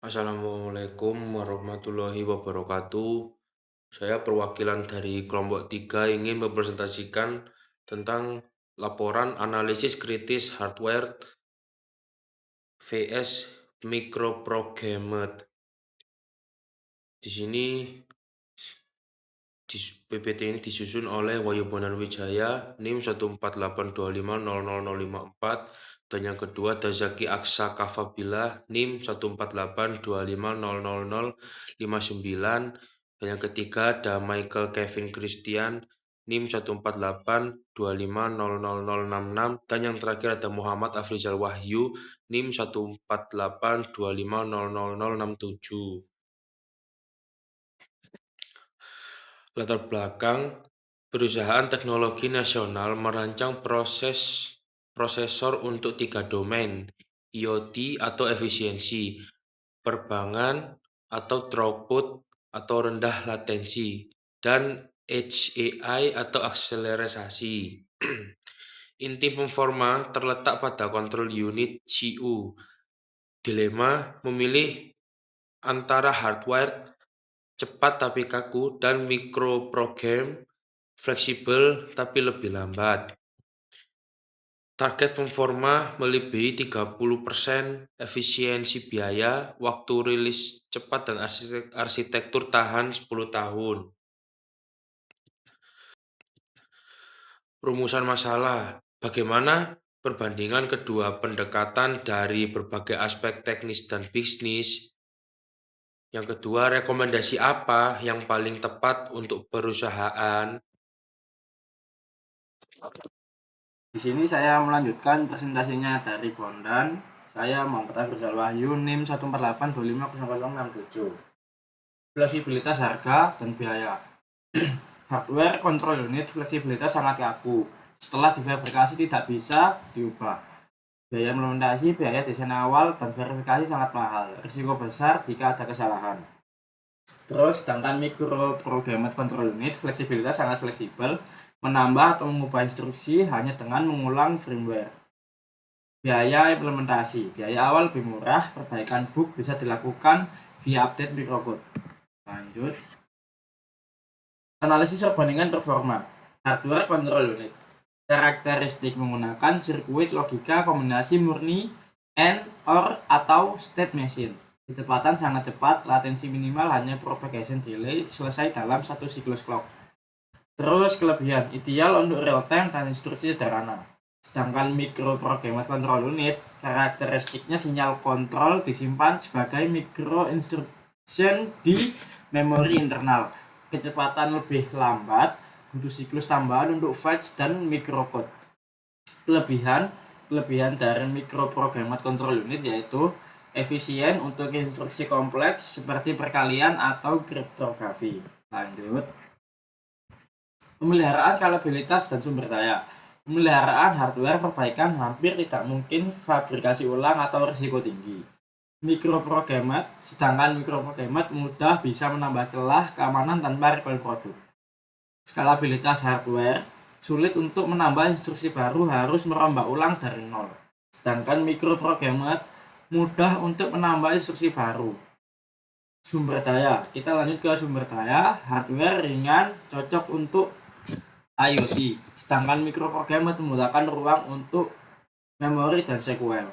Assalamualaikum warahmatullahi wabarakatuh. Saya perwakilan dari kelompok 3 ingin mempresentasikan tentang laporan analisis kritis hardware vs microprogrammed. Di sini PPT ini disusun oleh Wahyu Bonanwijaya, NIM 148250054, dan yang kedua Dazaki Aksa Kafabila, NIM 148250059, dan yang ketiga ada Michael Kevin Christian, NIM 148250066, dan yang terakhir ada Muhammad Afrizal Wahyu, NIM 148250067. Latar belakang: perusahaan teknologi nasional merancang prosesor untuk 3 domain, IoT atau efisiensi, perbankan atau throughput atau rendah latensi, dan Edge AI atau akselerasi. Inti performa terletak pada kontrol unit CU. Dilema memilih antara hardware cepat tapi kaku dan mikroprogram fleksibel tapi lebih lambat. Target performa melebihi 30%, efisiensi biaya, waktu rilis cepat, dan arsitektur tahan 10 tahun. Rumusan masalah: bagaimana perbandingan kedua pendekatan dari berbagai aspek teknis dan bisnis. Yang kedua, rekomendasi apa yang paling tepat untuk perusahaan? Di sini saya melanjutkan presentasinya dari Bondan. Saya Muhammad Afrizal Wahyu, NIM 148250067. Fleksibilitas harga dan biaya. Hardware control unit fleksibilitas sangat kaku. Setelah difabrikasi tidak bisa diubah. Biaya implementasi, biaya desain awal, dan verifikasi sangat mahal. Risiko besar jika ada kesalahan. Terus, sedangkan microprogrammed control unit fleksibilitas sangat fleksibel, menambah atau mengubah instruksi hanya dengan mengulang firmware. Biaya implementasi. Biaya awal lebih murah, perbaikan bug bisa dilakukan via update microcode. Lanjut. Analisis perbandingan performa. Hardware control unit. Karakteristik menggunakan sirkuit logika kombinasi murni AND, OR, atau state machine. Kecepatan sangat cepat, latensi minimal hanya propagation delay, selesai dalam satu siklus clock. Terus kelebihan, ideal untuk real time dan instruksi sederhana. Sedangkan microprogrammed control unit, karakteristiknya sinyal kontrol disimpan sebagai micro instruction di memori internal. Kecepatan lebih lambat, butuh siklus tambahan untuk fetch dan microcode. Kelebihan dari microprogrammed control unit yaitu efisien untuk instruksi kompleks seperti perkalian atau kriptografi. Lanjut. Pemeliharaan skalabilitas dan sumber daya. Pemeliharaan hardware perbaikan hampir tidak mungkin, fabrikasi ulang atau risiko tinggi. Sedangkan microprogrammed mudah bisa menambah celah keamanan tanpa recall produk. Skalabilitas hardware sulit untuk menambah instruksi baru, harus merombak ulang dari nol. Sedangkan microprogrammed mudah untuk menambah instruksi baru. Sumber daya, kita lanjut ke sumber daya. Hardware ringan, cocok untuk IoT, sedangkan microprogrammed memudahkan ruang untuk memori dan SQL.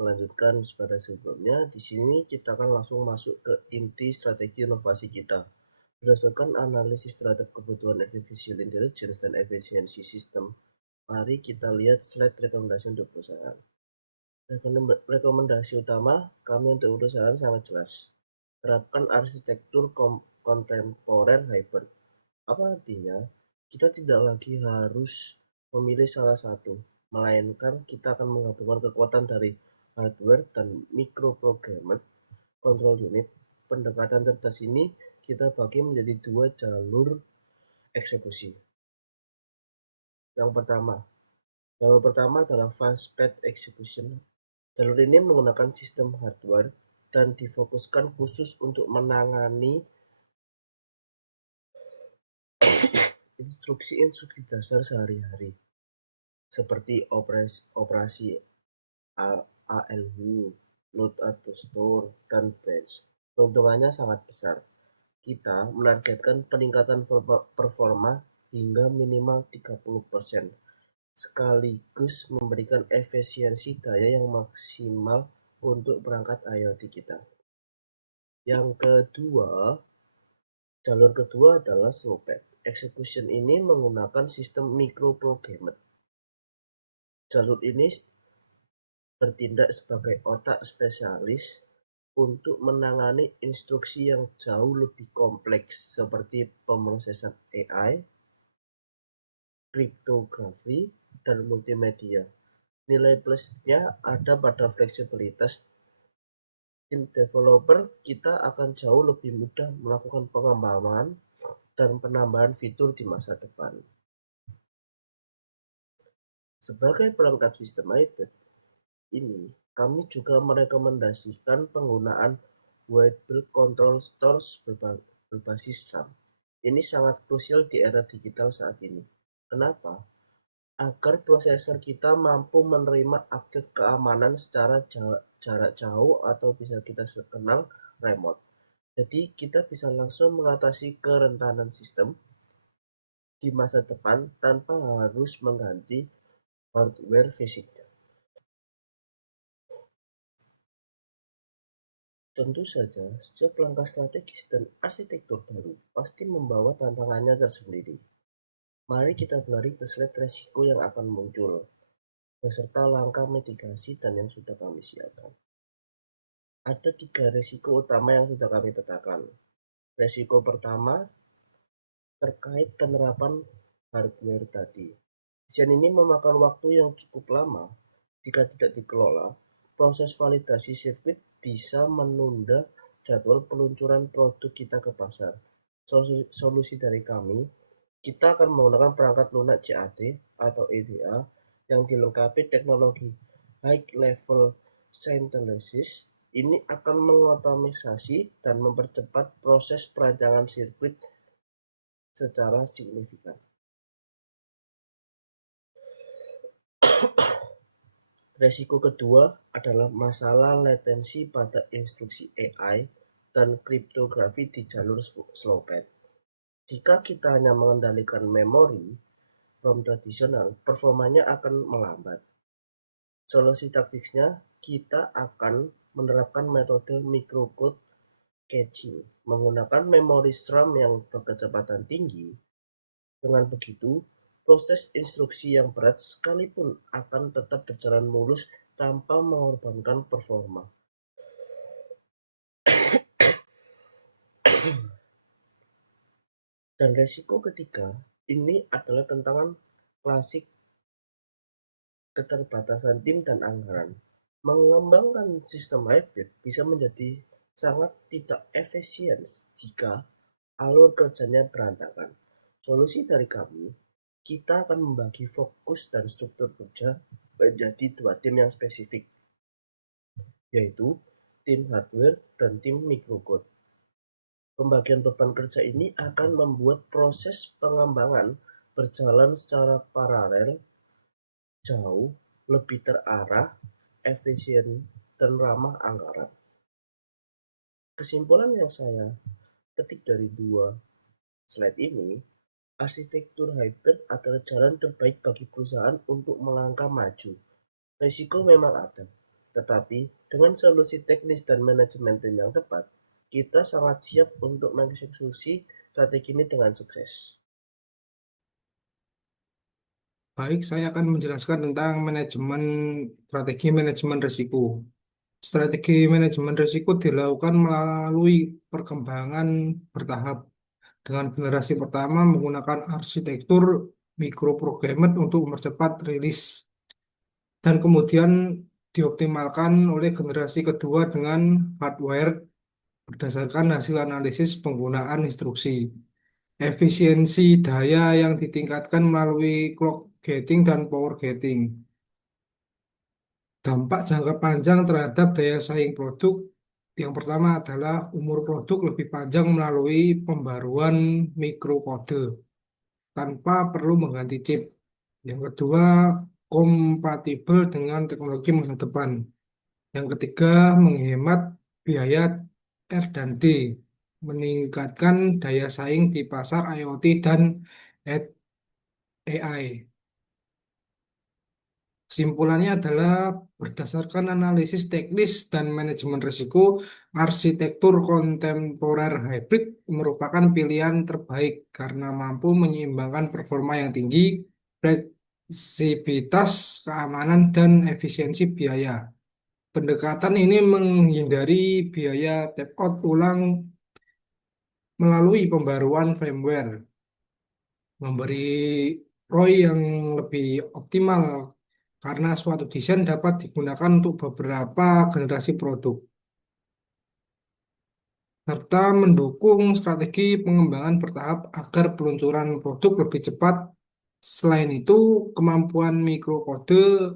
Melanjutkan pada sebelumnya, di sini kita akan langsung masuk ke inti strategi inovasi kita. Berdasarkan analisis terhadap kebutuhan artificial intelligence dan efisiensi sistem, mari kita lihat slide rekomendasi untuk perusahaan. Rekomendasi utama kami untuk perusahaan sangat jelas. Terapkan arsitektur kontemporer hybrid. Apa artinya? Kita tidak lagi harus memilih salah satu, melainkan kita akan menggabungkan kekuatan dari hardware dan microprogrammed control unit. Pendekatan cerdas ini kita bagi menjadi 2 jalur eksekusi. Jalur pertama adalah fast path execution. Jalur ini menggunakan sistem hardware dan difokuskan khusus untuk menangani instruksi-instruksi dasar sehari-hari seperti operasi ALU, load atau store, dan batch. Keuntungannya sangat besar. Kita menargetkan peningkatan performa hingga minimal 30%, sekaligus memberikan efisiensi daya yang maksimal untuk perangkat IoT kita. Jalur kedua adalah Slowpad. Execution ini menggunakan sistem microprogrammed. Jalur ini bertindak sebagai otak spesialis untuk menangani instruksi yang jauh lebih kompleks seperti pemrosesan AI, kriptografi, dan multimedia. Nilai plusnya ada pada fleksibilitas. Tim developer kita akan jauh lebih mudah melakukan pengembangan dan penambahan fitur di masa depan. Sebagai pelengkap sistem hybrid ini, kami juga merekomendasikan penggunaan Wearable Control Stores berbasis RAM. Ini sangat krusial di era digital saat ini. Kenapa? Agar prosesor kita mampu menerima update keamanan secara jarak jauh atau bisa kita kenal remote. Jadi kita bisa langsung mengatasi kerentanan sistem di masa depan tanpa harus mengganti hardware fisiknya. Tentu saja, setiap langkah strategis dan arsitektur baru pasti membawa tantangannya tersendiri. Mari kita berlari ke slide resiko yang akan muncul, beserta langkah mitigasi dan yang sudah kami siapkan. Ada 3 resiko utama yang sudah kami petakan. Resiko pertama terkait penerapan hardware tadi. Desain ini memakan waktu yang cukup lama. Jika tidak dikelola, proses validasi sirkuit bisa menunda jadwal peluncuran produk kita ke pasar. Solusi dari kami, kita akan menggunakan perangkat lunak CAD atau EDA yang dilengkapi teknologi High Level Synthesis. Ini akan mengotomisasi dan mempercepat proses perancangan sirkuit secara signifikan. Resiko kedua adalah masalah latensi pada instruksi AI dan kriptografi di jalur Slowpad. Jika kita hanya mengendalikan memori ROM tradisional, performanya akan melambat. Solusi taktisnya, kita akan menerapkan metode microcode caching menggunakan memori RAM yang berkecepatan tinggi. Dengan begitu, proses instruksi yang berat sekalipun akan tetap berjalan mulus tanpa mengorbankan performa. Dan resiko ketiga, ini adalah tantangan klasik keterbatasan tim dan anggaran. Mengembangkan sistem hybrid bisa menjadi sangat tidak efisien jika alur kerjanya berantakan. Solusi dari kami, kita akan membagi fokus dan struktur kerja menjadi 2 tim yang spesifik, yaitu tim hardware dan tim microcode. Pembagian beban kerja ini akan membuat proses pengembangan berjalan secara paralel, jauh lebih terarah, efisien, dan ramah anggaran. Kesimpulan yang saya petik dari 2 slide ini, arsitektur hybrid adalah jalan terbaik bagi perusahaan untuk melangkah maju. Risiko memang ada, tetapi dengan solusi teknis dan manajemen tim yang tepat, kita sangat siap untuk mengeksekusi strategi ini dengan sukses. Baik, saya akan menjelaskan tentang strategi manajemen risiko. Strategi manajemen risiko dilakukan melalui perkembangan bertahap. Dengan generasi pertama menggunakan arsitektur microprogrammed untuk mempercepat rilis. Dan kemudian dioptimalkan oleh generasi kedua dengan hardware berdasarkan hasil analisis penggunaan instruksi. Efisiensi daya yang ditingkatkan melalui clock gating dan power gating. Dampak jangka panjang terhadap daya saing produk yang pertama adalah umur produk lebih panjang melalui pembaruan mikrokode tanpa perlu mengganti chip. Yang kedua, kompatibel dengan teknologi masa depan. Yang ketiga, menghemat biaya R&D, meningkatkan daya saing di pasar IoT dan AI. Kesimpulannya adalah berdasarkan analisis teknis dan manajemen risiko, arsitektur kontemporer hybrid merupakan pilihan terbaik karena mampu menyeimbangkan performa yang tinggi, fleksibilitas, keamanan, dan efisiensi biaya. Pendekatan ini menghindari biaya tap-out ulang melalui pembaruan firmware, memberi ROI yang lebih optimal karena suatu desain dapat digunakan untuk beberapa generasi produk, serta mendukung strategi pengembangan bertahap agar peluncuran produk lebih cepat. Selain itu, kemampuan mikrokode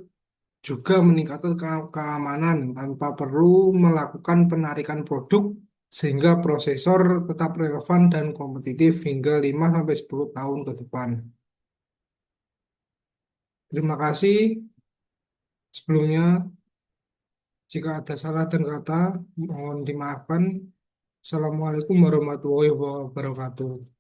juga meningkatkan keamanan tanpa perlu melakukan penarikan produk sehingga prosesor tetap relevan dan kompetitif hingga 5-10 tahun ke depan. Terima kasih. Sebelumnya, jika ada salah dan kata, mohon dimaafkan. Assalamualaikum warahmatullahi wabarakatuh.